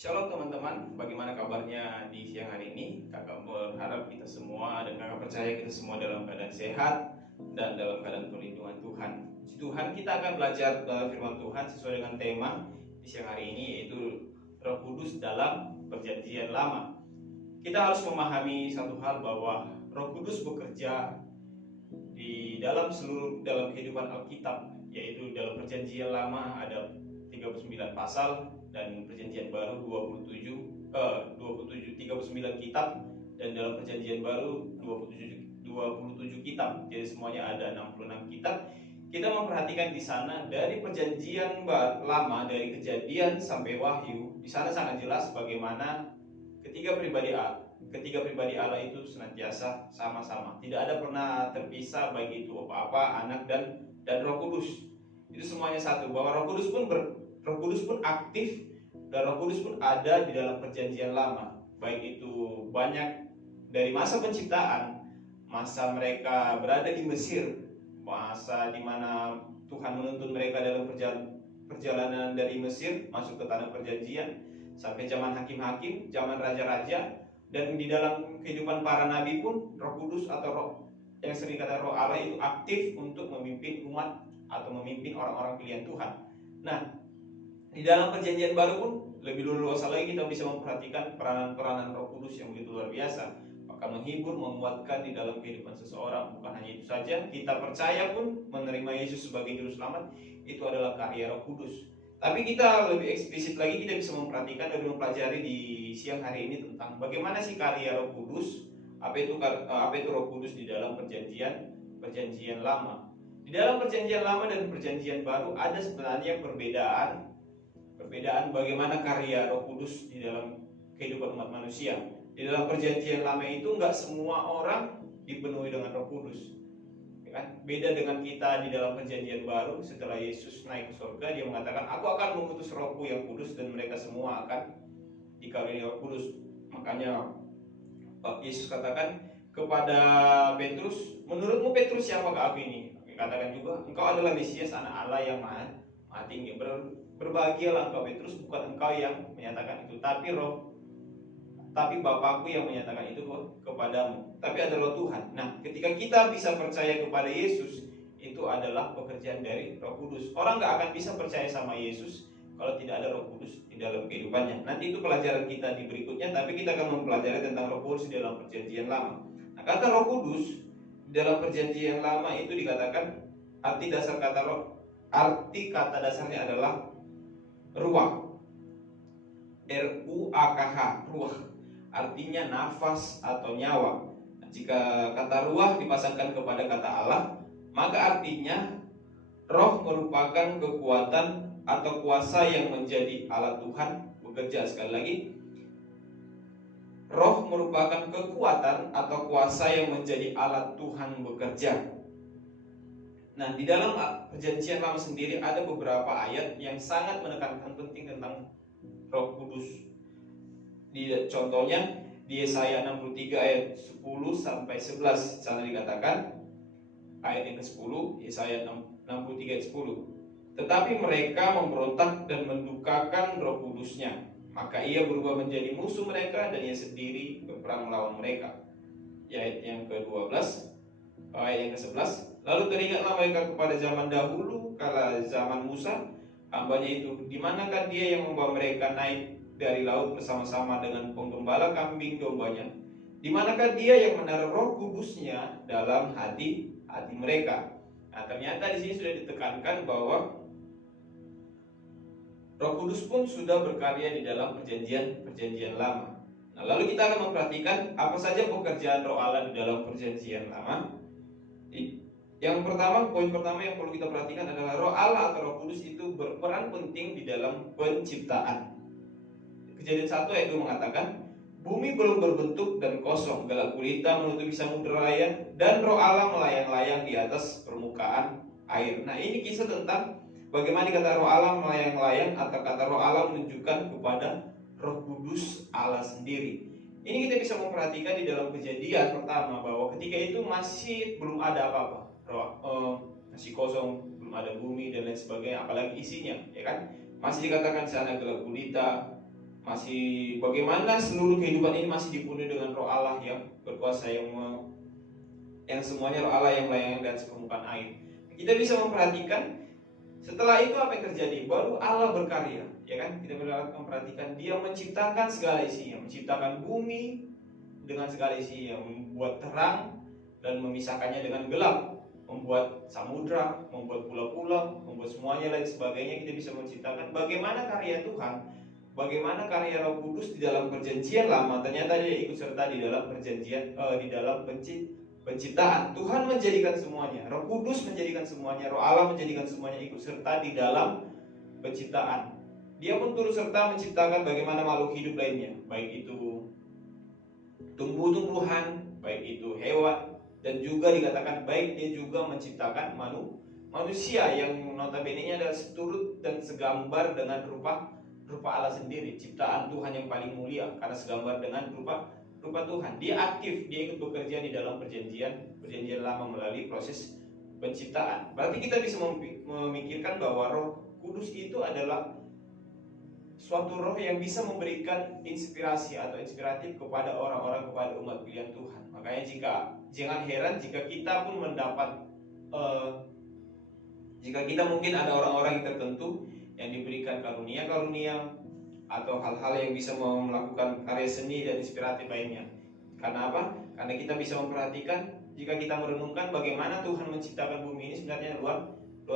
Shalom teman-teman, bagaimana kabarnya di siang hari ini? Kakak berharap kita semua dan kakak percaya kita semua dalam keadaan sehat dan dalam keadaan perlindungan Tuhan. Puji Tuhan, kita akan belajar firman Tuhan sesuai dengan tema di siang hari ini, yaitu Roh Kudus dalam Perjanjian Lama. Kita harus memahami satu hal, bahwa Roh Kudus bekerja di dalam kehidupan Alkitab, yaitu dalam Perjanjian Lama ada 39 pasal dan Perjanjian Baru 39 kitab, dan dalam Perjanjian Baru 27 kitab. Jadi semuanya ada 66 kitab. Kita memperhatikan di sana dari Perjanjian Lama, dari Kejadian sampai Wahyu, di sana sangat jelas bagaimana ketiga pribadi Allah itu senantiasa sama-sama. Tidak ada pernah terpisah, baik itu Bapa, Anak, dan Roh Kudus. Itu semuanya satu. Bahwa Roh Kudus pun aktif, dan Roh Kudus pun ada di dalam Perjanjian Lama. Baik itu banyak dari masa penciptaan, masa mereka berada di Mesir, masa di mana Tuhan menuntun mereka dalam perjalanan dari Mesir masuk ke tanah perjanjian, sampai zaman hakim-hakim, zaman raja-raja, dan di dalam kehidupan para nabi pun Roh Kudus atau roh yang sering kata Roh Allah itu aktif untuk memimpin umat atau memimpin orang-orang pilihan Tuhan. Nah, di dalam Perjanjian Baru pun lebih luas lagi kita bisa memperhatikan peranan-peranan Roh Kudus yang begitu luar biasa, maka menghibur, menguatkan di dalam kehidupan seseorang. Bukan hanya itu saja, kita percaya pun menerima Yesus sebagai juru selamat, itu adalah karya Roh Kudus. Tapi kita lebih eksplisit lagi, kita bisa memperhatikan dan mempelajari di siang hari ini tentang bagaimana sih karya Roh Kudus, apa itu Roh Kudus di dalam perjanjian lama. Di dalam Perjanjian Lama dan Perjanjian Baru ada sebenarnya perbedaan bagaimana karya Roh Kudus di dalam kehidupan umat manusia. Di dalam Perjanjian Lama itu nggak semua orang dipenuhi dengan Roh Kudus. Kan? Beda dengan kita di dalam Perjanjian Baru. Setelah Yesus naik ke surga, dia mengatakan, aku akan mengutus Rohku yang kudus dan mereka semua akan dikaruniai Roh Kudus. Makanya Yesus katakan kepada Petrus, menurutmu Petrus siapakah aku ini? Katakan juga, engkau adalah Mesias, anak Allah yang maha tinggi. Berbahagialah engkau Petrus, bukan engkau yang menyatakan itu, tapi Bapakku yang menyatakan itu kepadamu. Tapi adalah Tuhan. Nah, ketika kita bisa percaya kepada Yesus, itu adalah pekerjaan dari Roh Kudus. Orang gak akan bisa percaya sama Yesus kalau tidak ada Roh Kudus di dalam kehidupannya. Nanti itu pelajaran kita di berikutnya, tapi kita akan mempelajari tentang Roh Kudus di dalam Perjanjian Lama. Nah, kata Roh Kudus di dalam Perjanjian Lama itu dikatakan, arti kata dasarnya adalah ruah. R-U-A-K-H, ruah. Artinya nafas atau nyawa. Jika kata ruah dipasangkan kepada kata Allah, maka artinya roh merupakan kekuatan atau kuasa yang menjadi alat Tuhan bekerja. Sekali lagi, roh merupakan kekuatan atau kuasa yang menjadi alat Tuhan bekerja. Nah, di dalam Perjanjian Lama sendiri ada beberapa ayat yang sangat menekankan penting tentang Roh Kudus. Contohnya di Yesaya 63 ayat 10 sampai 11, sana dikatakan ayat yang ke-10, Yesaya 63 ayat 10. Tetapi mereka memberontak dan mendukakan Roh Kudusnya, maka ia berubah menjadi musuh mereka dan ia sendiri berperang melawan mereka. Ayat yang ke-12, ayat yang ke-11, lalu teringatlah mereka kepada zaman dahulu, kala zaman Musa hambanya itu, di manakah dia yang membawa mereka naik dari laut bersama-sama dengan penggembala kambing dombanya? Di manakah dia yang menaruh Roh Kudusnya dalam hati mereka? Nah, ternyata di sini sudah ditekankan bahwa Roh Kudus pun sudah berkarya di dalam perjanjian lama. Nah, lalu kita akan memperhatikan apa saja pekerjaan Roh Allah di dalam Perjanjian Lama. Yang pertama, poin pertama yang perlu kita perhatikan adalah Roh Allah atau Roh Kudus itu berperan penting di dalam penciptaan. Kejadian 1 ayat 2 mengatakan, bumi belum berbentuk dan kosong, gelap gulita menutupi samudera raya, dan Roh Allah melayang-layang di atas permukaan air. Nah, ini kisah tentang bagaimana kata Roh Allah melayang-layang, atau kata Roh Allah menunjukkan kepada Roh Kudus Allah sendiri. Ini kita bisa memperhatikan di dalam Kejadian pertama, bahwa ketika itu masih belum ada apa-apa, masih kosong, belum ada bumi dan lain sebagainya, apalagi isinya, ya kan? Masih dikatakan sana gelap gulita, masih bagaimana seluruh kehidupan ini masih dipenuhi dengan Roh Allah yang berkuasa, yang semuanya Roh Allah yang melayani di atas permukaan air. Kita bisa memperhatikan setelah itu apa yang terjadi? Baru Allah berkarya, ya kan? Kita memperhatikan Dia menciptakan segala isinya, menciptakan bumi dengan segala isinya, membuat terang dan memisahkannya dengan gelap, membuat samudra, membuat pulau-pulau, membuat semuanya lain sebagainya. Kita bisa menciptakan bagaimana karya Tuhan, bagaimana karya Roh Kudus di dalam perjanjian lama. Ternyata Dia ikut serta di dalam perjanjian, di dalam penciptaan. Tuhan menjadikan semuanya, Roh Kudus menjadikan semuanya, Roh Allah menjadikan semuanya ikut serta di dalam penciptaan. Dia pun turut serta menciptakan bagaimana makhluk hidup lainnya, baik itu tumbuh-tumbuhan, baik itu hewan, dan juga dikatakan baik Dia juga menciptakan manusia yang notabene-nya adalah seturut dan segambar dengan rupa Allah sendiri, ciptaan Tuhan yang paling mulia karena segambar dengan rupa Tuhan. Dia aktif, dia ikut bekerja di dalam perjanjian lama melalui proses penciptaan. Berarti kita bisa memikirkan bahwa Roh Kudus itu adalah suatu roh yang bisa memberikan inspirasi atau inspiratif kepada orang-orang, kepada umat pilihan Tuhan. Makanya jangan heran jika kita pun mendapat jika kita mungkin ada orang-orang yang tertentu yang diberikan karunia-karunia atau hal-hal yang bisa melakukan karya seni dan inspiratif lainnya. Karena apa? Karena kita bisa memperhatikan, jika kita merenungkan bagaimana Tuhan menciptakan bumi ini sebenarnya luar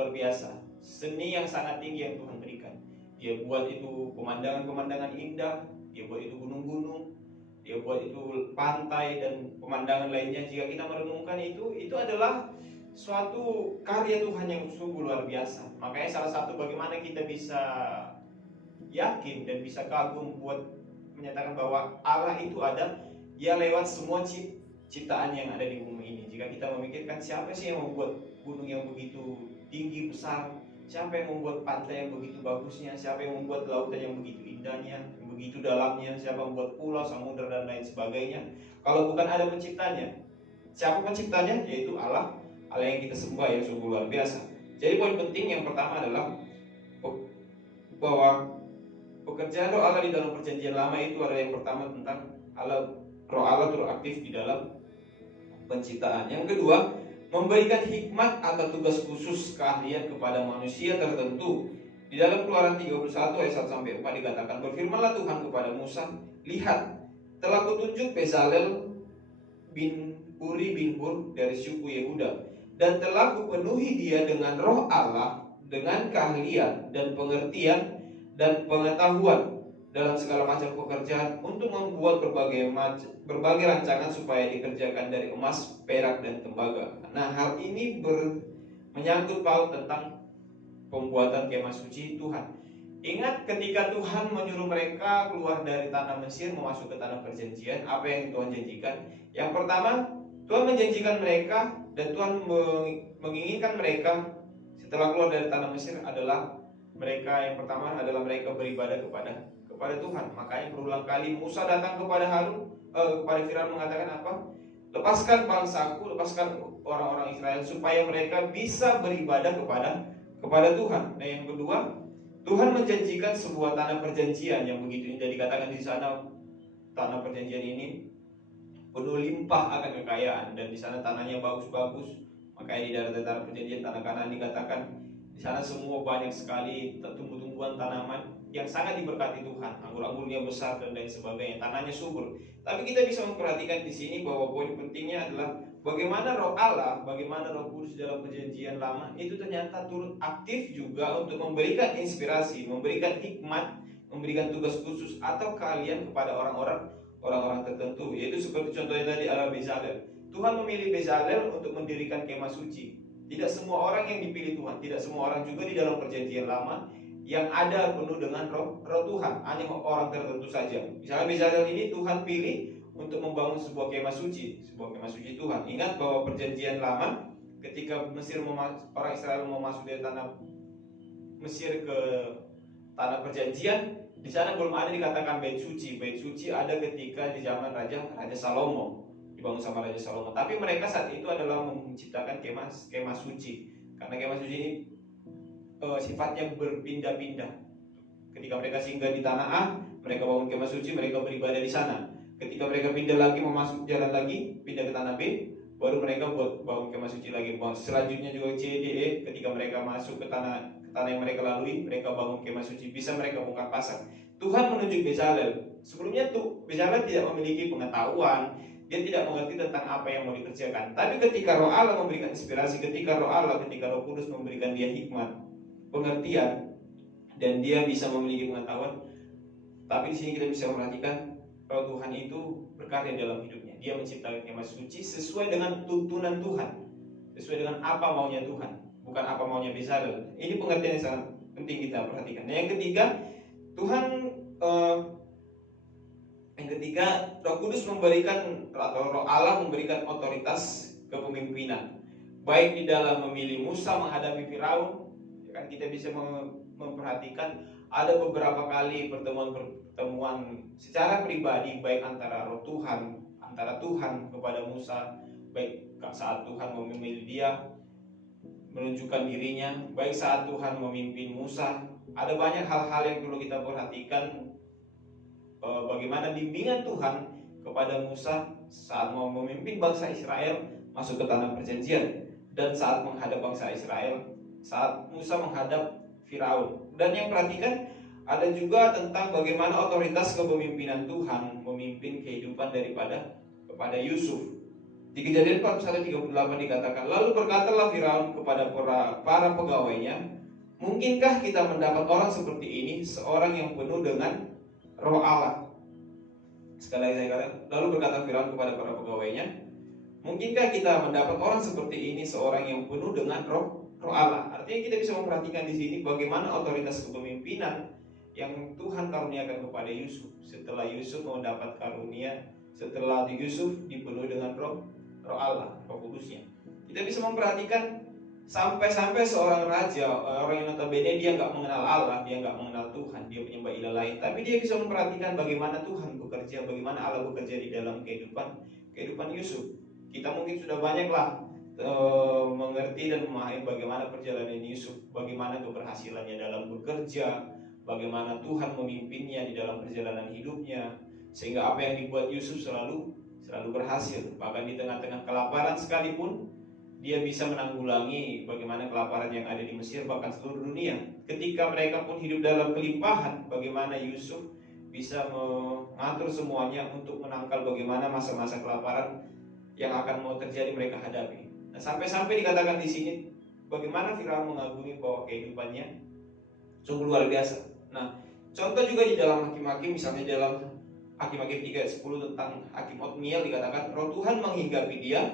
biasa. Seni yang sangat tinggi yang Tuhan berikan. Dia buat itu pemandangan-pemandangan indah, Dia buat itu gunung-gunung, Dia buat itu pantai dan pemandangan lainnya. Jika kita merenungkan itu adalah suatu karya Tuhan yang sungguh luar biasa. Makanya salah satu bagaimana kita bisa yakin dan bisa kagum buat menyatakan bahwa Allah itu ada, ya lewat semua ciptaan yang ada di bumi ini. Jika kita memikirkan siapa sih yang membuat gunung yang begitu tinggi besar, siapa yang membuat pantai yang begitu bagusnya, siapa yang membuat lautan yang begitu indahnya, yang begitu dalamnya, siapa yang membuat pulau, samudera dan lain sebagainya. Kalau bukan ada penciptanya, siapa penciptanya? Yaitu Allah yang kita sembah yang sungguh luar biasa. Jadi poin penting yang pertama adalah bahwa pekerjaan Roh Allah di dalam perjanjian lama itu adalah yang pertama tentang Roh Allah turut aktif di dalam penciptaan. Yang kedua, memberikan hikmat atau tugas khusus keahlian kepada manusia tertentu. Di dalam Keluaran 31 ayat 1 sampai 4 dikatakan, berfirmanlah Tuhan kepada Musa, lihat, telah kutunjuk Bezalel bin Uri bin Hur dari suku Yehuda, dan telah kupenuhi dia dengan Roh Allah, dengan keahlian dan pengertian dan pengetahuan dalam segala macam pekerjaan, untuk membuat berbagai rancangan supaya dikerjakan dari emas, perak, dan tembaga. Nah, hal ini menyangkut paut tentang pembuatan kemah suci Tuhan. Ingat ketika Tuhan menyuruh mereka keluar dari tanah Mesir memasuki ke tanah perjanjian, apa yang Tuhan janjikan? Yang pertama, Tuhan menjanjikan mereka dan Tuhan menginginkan mereka setelah keluar dari tanah Mesir adalah mereka yang pertama adalah mereka beribadah kepada Tuhan. Makanya berulang kali Musa datang kepada kepada Firaun mengatakan apa? Lepaskan bangsaku, lepaskan orang-orang Israel supaya mereka bisa beribadah kepada Tuhan. Nah, yang kedua, Tuhan menjanjikan sebuah tanah perjanjian yang begitu indah. Dikatakan di sana tanah perjanjian ini penuh limpah akan kekayaan, dan di sana tanahnya bagus-bagus. Makanya di daerah tanah perjanjian, tanah Kanaan, dikatakan di sana semua banyak sekali tumbuh-tumbuhan tanaman yang sangat diberkati Tuhan, anggur-anggurnya besar dan lain sebagainya, tanahnya subur. Tapi kita bisa memperhatikan di sini bahwa poin pentingnya adalah bagaimana Roh Allah, bagaimana Roh Kudus dalam perjanjian lama itu ternyata turut aktif juga untuk memberikan inspirasi, memberikan hikmat, memberikan tugas khusus atau keahlian kepada orang-orang tertentu. Yaitu seperti contohnya tadi adalah Bezalel. Tuhan memilih Bezalel untuk mendirikan kemah suci. Tidak semua orang yang dipilih Tuhan, tidak semua orang juga di dalam perjanjian lama yang ada penuh dengan roh Tuhan, hanya orang tertentu saja. Misalnya Bezalel ini Tuhan pilih untuk membangun sebuah kemah suci Tuhan. Ingat bahwa perjanjian lama ketika orang Israel mau masuk dari tanah Mesir ke tanah perjanjian, di sana belum ada dikatakan bait suci. Bait suci ada ketika di zaman Raja Salomo, dibangun sama Raja Salomo. Tapi mereka saat itu adalah menciptakan kemah suci. Karena kemah suci ini sifatnya berpindah-pindah. Ketika mereka singgah di tanah A, mereka bangun kemah suci, mereka beribadah di sana. Ketika mereka pindah lagi, mau masuk jalan lagi, pindah ke tanah B, baru mereka buat bangun kemah suci lagi. Selanjutnya juga C, D, E, ketika mereka masuk ke tanah yang mereka lalui, mereka bangun kemah suci, bisa mereka bongkar pasang. Tuhan menunjuk Bezalel. Sebelumnya tuh Bezalel tidak memiliki pengetahuan, dia tidak mengerti tentang apa yang mau dikerjakan. Tapi ketika Roh Allah memberikan inspirasi, ketika Roh Kudus memberikan dia hikmat, pengertian, dan dia bisa memiliki pengetahuan. Tapi di sini kita bisa memperhatikan Roh Tuhan itu berkarya dalam hidupnya. Dia menciptakan kemah suci sesuai dengan tuntunan Tuhan, sesuai dengan apa maunya Tuhan, bukan apa maunya Bezalel. Ini pengertian yang sangat penting kita perhatikan. Nah, yang ketiga, Roh Kudus memberikan, atau Roh Allah memberikan otoritas kepemimpinan, baik di dalam memilih Musa menghadapi Firaun. Kan kita bisa memperhatikan ada beberapa kali pertemuan secara pribadi, baik antara antara Tuhan kepada Musa, baik saat Tuhan memilih dia menunjukkan dirinya, baik saat Tuhan memimpin Musa. Ada banyak hal-hal yang perlu kita perhatikan, bagaimana bimbingan Tuhan kepada Musa saat mau memimpin bangsa Israel masuk ke tanah perjanjian, dan saat menghadap bangsa Israel, saat Musa menghadap Firaun. Dan yang perhatikan ada juga tentang bagaimana otoritas kepemimpinan Tuhan memimpin kehidupan kepada Yusuf. Di Kejadian 41:38 dikatakan, lalu berkatalah Firaun kepada para pegawainya, mungkinkah kita mendapat orang seperti ini, seorang yang penuh dengan Roh Allah? Sekali lagi saya katakan, lalu berkata Firaun kepada para pegawainya, mungkinkah kita mendapat orang seperti ini, seorang yang penuh dengan Roh Allah? Artinya kita bisa memperhatikan di sini bagaimana otoritas kepemimpinan yang Tuhan karuniakan kepada Yusuf. Setelah Yusuf mendapat karunia, setelah Yusuf dipenuhi dengan Roh Allah, Roh Kudusnya, kita bisa memperhatikan sampai-sampai seorang raja, orang yang notabene dia nggak mengenal Allah, dia nggak mengenal Tuhan, dia menyembah ilah lain, tapi dia bisa memperhatikan bagaimana Tuhan bekerja, bagaimana Allah bekerja di dalam kehidupan Yusuf. Kita mungkin sudah banyaklah mengerti dan memahami bagaimana perjalanan Yusuf, bagaimana keberhasilannya dalam bekerja, bagaimana Tuhan memimpinnya di dalam perjalanan hidupnya, sehingga apa yang dibuat Yusuf selalu berhasil. Bahkan di tengah-tengah kelaparan sekalipun, dia bisa menanggulangi bagaimana kelaparan yang ada di Mesir, bahkan seluruh dunia. Ketika mereka pun hidup dalam kelimpahan, bagaimana Yusuf bisa mengatur semuanya untuk menangkal bagaimana masa-masa kelaparan yang akan mau terjadi mereka hadapi. Nah, sampai-sampai dikatakan di sini bagaimana Firaun mengagumi bahwa kehidupannya sungguh luar biasa. Nah, contoh juga di dalam Hakim-Hakim, misalnya dalam Hakim-Hakim 3:10 tentang Hakim Otniel dikatakan, Roh Tuhan menghinggapi dia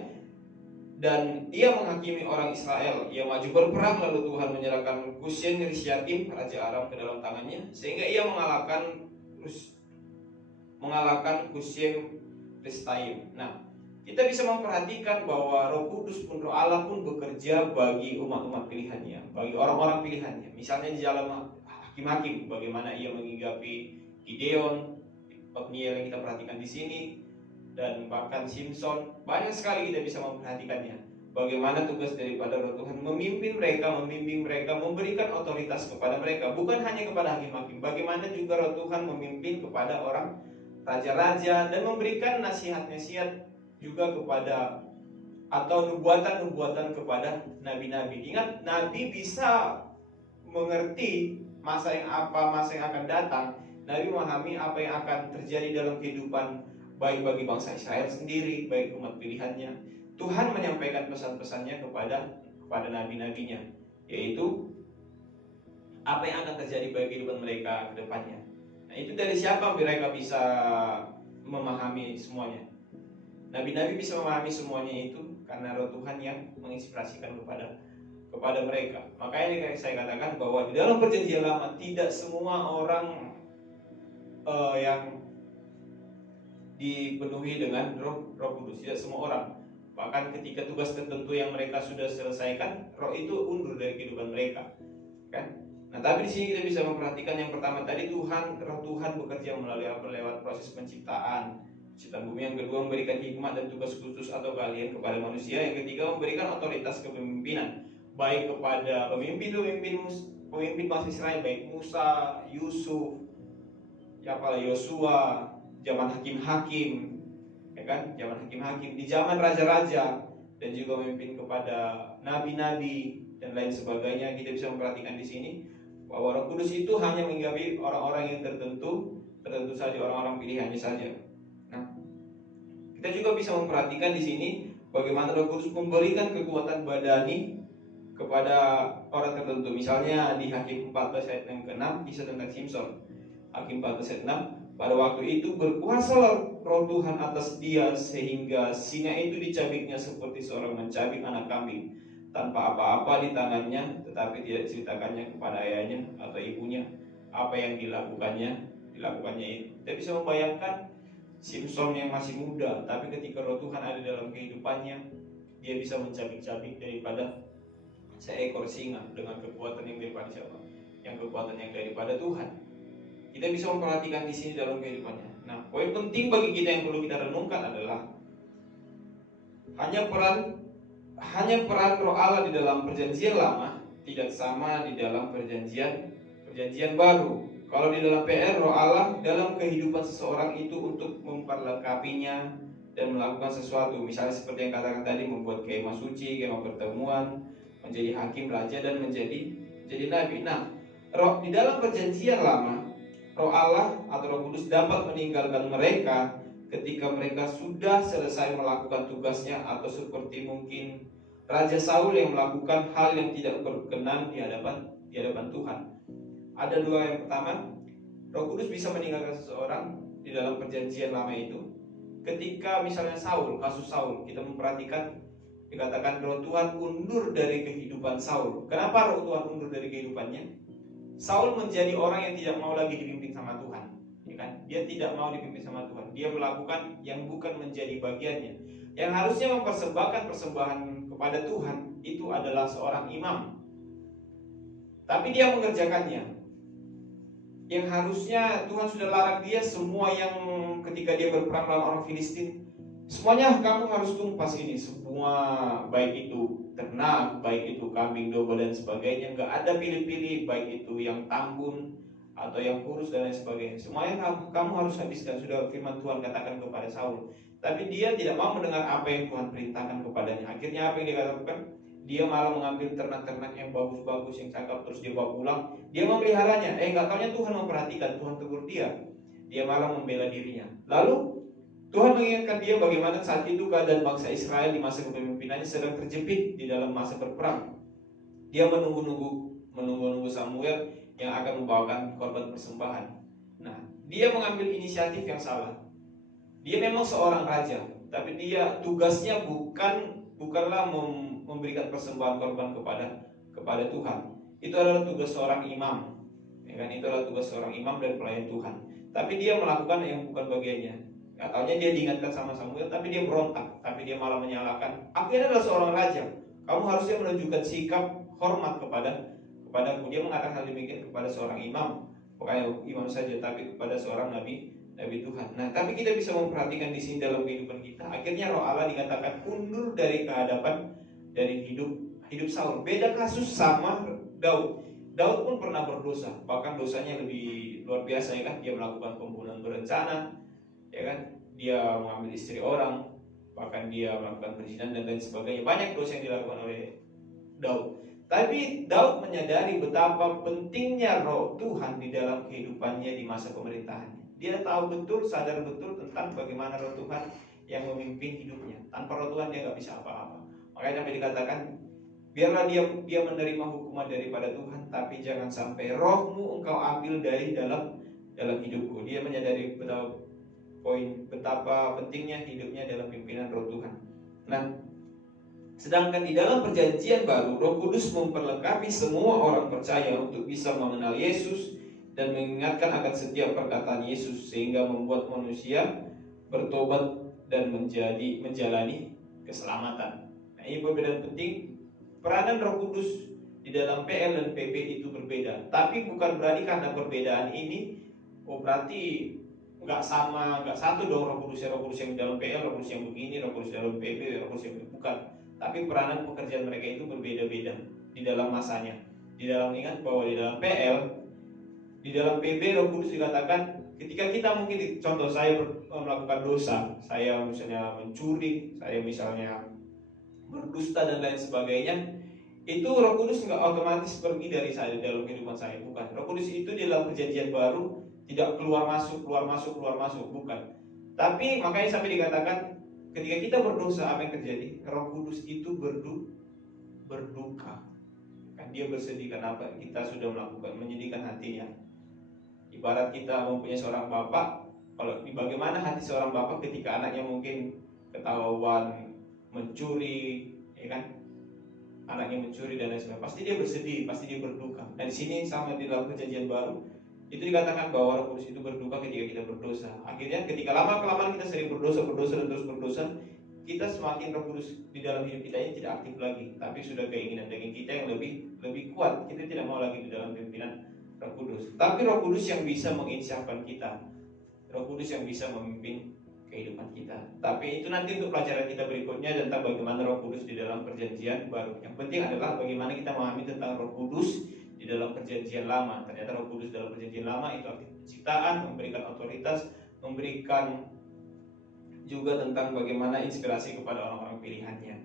dan ia menghakimi orang Israel. Ia maju berperang, lalu Tuhan menyerahkan Kusyen-Risyakim raja Aram ke dalam tangannya, sehingga ia mengalahkan Kusyen-Ristaim. Nah, kita bisa memperhatikan bahwa Roh Kudus pun, Roh Allah pun bekerja bagi umat-umat pilihannya, bagi orang-orang pilihannya. Misalnya di dalam Hakim-Hakim, bagaimana ia menghinggapi Gideon, Otniel yang kita perhatikan di sini, dan bahkan Simpson. Banyak sekali kita bisa memperhatikannya. Bagaimana tugas daripada Roh Tuhan memimpin mereka, membimbing mereka, memberikan otoritas kepada mereka, bukan hanya kepada hakim-hakim. Bagaimana juga Roh Tuhan memimpin kepada orang raja-raja dan memberikan nasihat-nasihat juga kepada, atau nubuatan-nubuatan kepada nabi-nabi. Ingat, nabi bisa mengerti masa yang akan datang. Nabi memahami apa yang akan terjadi dalam kehidupan, baik bagi bangsa Israel sendiri, baik umat pilihannya. Tuhan menyampaikan pesan-pesannya kepada nabi-nabinya, yaitu apa yang akan terjadi bagi kehidupan mereka ke depannya. Nah, itu dari siapa mereka bisa memahami semuanya? Nabi-nabi bisa memahami semuanya itu karena Roh Tuhan yang menginspirasikan kepada mereka. Makanya saya katakan bahwa di dalam perjanjian lama tidak semua orang yang dipenuhi dengan Roh Kudus, tidak semua orang. Bahkan ketika tugas tertentu yang mereka sudah selesaikan, Roh itu undur dari kehidupan mereka, kan? Nah, tapi di sini kita bisa memperhatikan yang pertama tadi, Roh Tuhan bekerja melalui lewat proses penciptaan bumi. Yang kedua, memberikan hikmat dan tugas khusus atau keahlian kepada manusia. Yang ketiga, memberikan otoritas kepemimpinan, baik kepada pemimpin pemimpin bangsa Israel, baik Musa, Yusuf, Yosua, zaman hakim-hakim, ya kan, zaman hakim-hakim, di zaman raja-raja, dan juga memimpin kepada nabi-nabi dan lain sebagainya. Kita bisa memperhatikan di sini bahwa Roh Kudus itu hanya menginggapi orang-orang yang tertentu saja, orang-orang pilihannya saja. Nah, kita juga bisa memperhatikan di sini bagaimana Roh Kudus memberikan kekuatan badani kepada orang tertentu. Misalnya di Hakim 14 ayat yang ke-6, kisah tentang Simson. Hakim 14 ayat 6, pada waktu itu berkuasalah Roh Tuhan atas dia, sehingga singa itu dicabiknya seperti seorang mencabik anak kambing, tanpa apa-apa di tangannya, tetapi tidak ceritakannya kepada ayahnya atau ibunya apa yang dilakukannya itu. Kita bisa membayangkan Simson yang masih muda, tapi ketika Roh Tuhan ada dalam kehidupannya, dia bisa mencabik-cabik daripada seekor singa dengan kekuatan yang daripada siapa? Yang kekuatan yang daripada Tuhan. Kita bisa memperhatikan di sini dalam kehidupannya. Nah, poin penting bagi kita yang perlu kita renungkan adalah hanya peran Roh Allah di dalam perjanjian lama tidak sama di dalam perjanjian baru. Kalau di dalam PR, Roh Allah dalam kehidupan seseorang itu untuk memperlengkapinya dan melakukan sesuatu. Misalnya seperti yang katakan tadi, membuat kemah suci, kemah pertemuan, menjadi hakim, raja, dan menjadi nabi. Nah, di dalam perjanjian lama, Roh Allah atau Roh Kudus dapat meninggalkan mereka ketika mereka sudah selesai melakukan tugasnya, atau seperti mungkin Raja Saul yang melakukan hal yang tidak berkenan di hadapan Tuhan. Ada dua. Yang pertama, Roh Kudus bisa meninggalkan seseorang di dalam perjanjian lama itu ketika misalnya kasus Saul, kita memperhatikan dikatakan Roh Tuhan undur dari kehidupan Saul. Kenapa Roh Tuhan undur dari kehidupannya? Saul menjadi orang yang tidak mau lagi dipimpin sama Tuhan, ya kan? Dia tidak mau dipimpin sama Tuhan. Dia melakukan yang bukan menjadi bagiannya. Yang harusnya mempersembahkan persembahan kepada Tuhan itu adalah seorang imam, tapi dia mengerjakannya. Yang harusnya Tuhan sudah larang dia semua, yang ketika dia berperang melawan orang Filistin, semuanya kamu harus tumpas ini semua, baik itu ternak, baik itu kambing, domba dan sebagainya. Nggak ada pilih-pilih, baik itu yang tambun atau yang kurus dan lain sebagainya. Semuanya kamu harus habiskan. Sudah firman Tuhan katakan kepada Saul. Tapi dia tidak mau mendengar apa yang Tuhan perintahkan kepadanya. Akhirnya apa yang dia katakan? Dia malah mengambil ternak-ternak yang bagus-bagus, yang cakep, terus dia bawa pulang. Dia memeliharanya. Nggak taunya Tuhan memperhatikan, Tuhan tegur dia. Dia malah membela dirinya. Lalu Tuhan mengingatkan dia bagaimana saat itu keadaan bangsa Israel di masa kepemimpinannya sedang terjepit di dalam masa berperang. Dia menunggu Samuel yang akan membawakan korban persembahan. Nah, dia mengambil inisiatif yang salah. Dia memang seorang raja, tapi dia tugasnya bukanlah memberikan persembahan korban kepada Tuhan. Itu adalah tugas seorang imam, ya kan? Itu adalah tugas seorang imam dan pelayan Tuhan. Tapi dia melakukan yang bukan bagiannya. Katanya dia diingatkan sama Samuel, tapi dia berontak, tapi dia malah menyalahkan. Aku ini adalah seorang raja, kamu harusnya menunjukkan sikap hormat kepadaku. Dia mengatakan hal demikian kepada seorang imam, bukan imam saja, tapi kepada seorang nabi Tuhan. Nah, tapi kita bisa memperhatikan di sini dalam kehidupan kita. Akhirnya Roh Allah dikatakan undur dari kehadapan, dari hidup Saul. Beda kasus sama Daud. Daud pun pernah berdosa, bahkan dosanya lebih luar biasa, ya kan? Dia melakukan pembunuhan berencana, ya kan? Dia mengambil istri orang, bahkan dia melakukan perzinahan dan lain sebagainya. Banyak dosa yang dilakukan oleh Daud. Tapi Daud menyadari betapa pentingnya Roh Tuhan di dalam kehidupannya di masa pemerintahannya. Dia tahu betul, sadar betul tentang bagaimana Roh Tuhan yang memimpin hidupnya. Tanpa Roh Tuhan dia nggak bisa apa-apa. Makanya sampai dikatakan, biarlah dia menerima hukuman daripada Tuhan, tapi jangan sampai rohmu engkau ambil dari dalam hidupku. Dia menyadari betapa pentingnya hidupnya dalam pimpinan Roh Tuhan. Nah, sedangkan di dalam perjanjian baru, Roh Kudus memperlengkapi semua orang percaya untuk bisa mengenal Yesus dan mengingatkan akan setiap perkataan Yesus, sehingga membuat manusia bertobat dan menjalani keselamatan. Nah, ini perbedaan penting. Peranan Roh Kudus di dalam PL dan PP itu berbeda, tapi bukan berarti karena perbedaan ini berarti nggak satu dong Roh Kudus yang dalam PL, Roh Kudus yang begini, Roh Kudus dalam PP, Roh Kudus yang bukan. Tapi peranan pekerjaan mereka itu berbeda-beda di dalam masanya. Di dalam, ingat bahwa di dalam PL, di dalam PB Roh Kudus dikatakan ketika kita mungkin, contoh saya melakukan dosa, saya misalnya mencuri, saya misalnya berdusta dan lain sebagainya, itu Roh Kudus nggak otomatis pergi dari saya dalam kehidupan saya, bukan. Roh Kudus itu di dalam perjanjian baru tidak keluar masuk, bukan. Tapi makanya sampai dikatakan ketika kita berdosa, apa yang terjadi? Roh Kudus itu berduka. Kan dia bersedih, kenapa? Kita sudah melakukan, menyedihkan hatinya. Ibarat kita mempunyai seorang bapak, kalau bagaimana hati seorang bapak ketika anaknya mungkin ketahuan mencuri, ya kan? Anaknya mencuri dan lain sebagainya, pasti dia bersedih, pasti dia berduka. Dan di sini sama di dalam perjanjian baru itu dikatakan bahwa Roh Kudus itu berduka ketika kita berdosa. Akhirnya ketika lama kelamaan kita sering berdosa dan terus berdosa, kita semakin Roh Kudus di dalam hidup kita ini tidak aktif lagi, tapi sudah keinginan daging kita yang lebih kuat. Kita tidak mau lagi di dalam pimpinan Roh Kudus. Tapi Roh Kudus yang bisa menginsyafkan kita, Roh Kudus yang bisa memimpin kehidupan kita. Tapi itu nanti untuk pelajaran kita berikutnya tentang bagaimana Roh Kudus di dalam perjanjian baru. Yang penting adalah bagaimana kita memahami tentang Roh Kudus di dalam perjanjian lama. Ternyata Roh Kudus dalam perjanjian lama itu aktif penciptaan, memberikan otoritas, memberikan juga tentang bagaimana inspirasi kepada orang-orang pilihannya.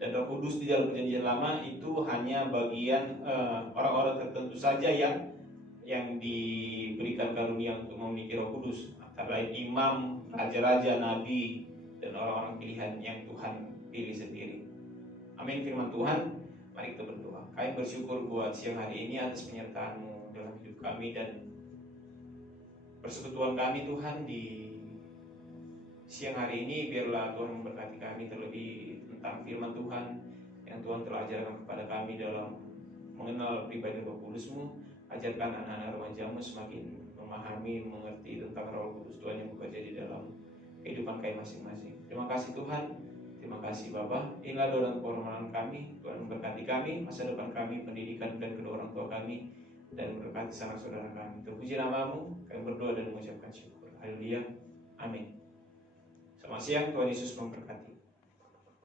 Dan Roh Kudus di dalam perjanjian lama itu hanya bagian orang-orang tertentu saja yang diberikan karunia untuk memiliki Roh Kudus, antara lain imam, raja-raja, nabi, dan orang-orang pilihan yang Tuhan pilih sendiri. Amin. Firman Tuhan, mari kita berdoa. Kami bersyukur buat siang hari ini atas penyertaan-Mu dalam hidup kami dan persekutuan kami Tuhan di siang hari ini. Biarlah Tuhan memberkati kami terlebih tentang firman Tuhan yang Tuhan telah ajarkan kepada kami dalam mengenal pribadi Roh Kudus-Mu. Ajarkan anak-anak remaja-Mu semakin memahami, mengerti tentang Roh Kudus Tuhan yang bekerja di dalam kehidupan kami masing-masing. Terima kasih Tuhan, terima kasih Bapa. Inilah doa dan permohonan kami. Tuhan memberkati kami, masa depan kami, pendidikan dan kedua orang tua kami, dan memberkati sanak saudara kami. Terpuji nama-Mu, kami berdoa dan mengucapkan syukur. Haleluya, amin. Selamat siang, Tuhan Yesus memberkati.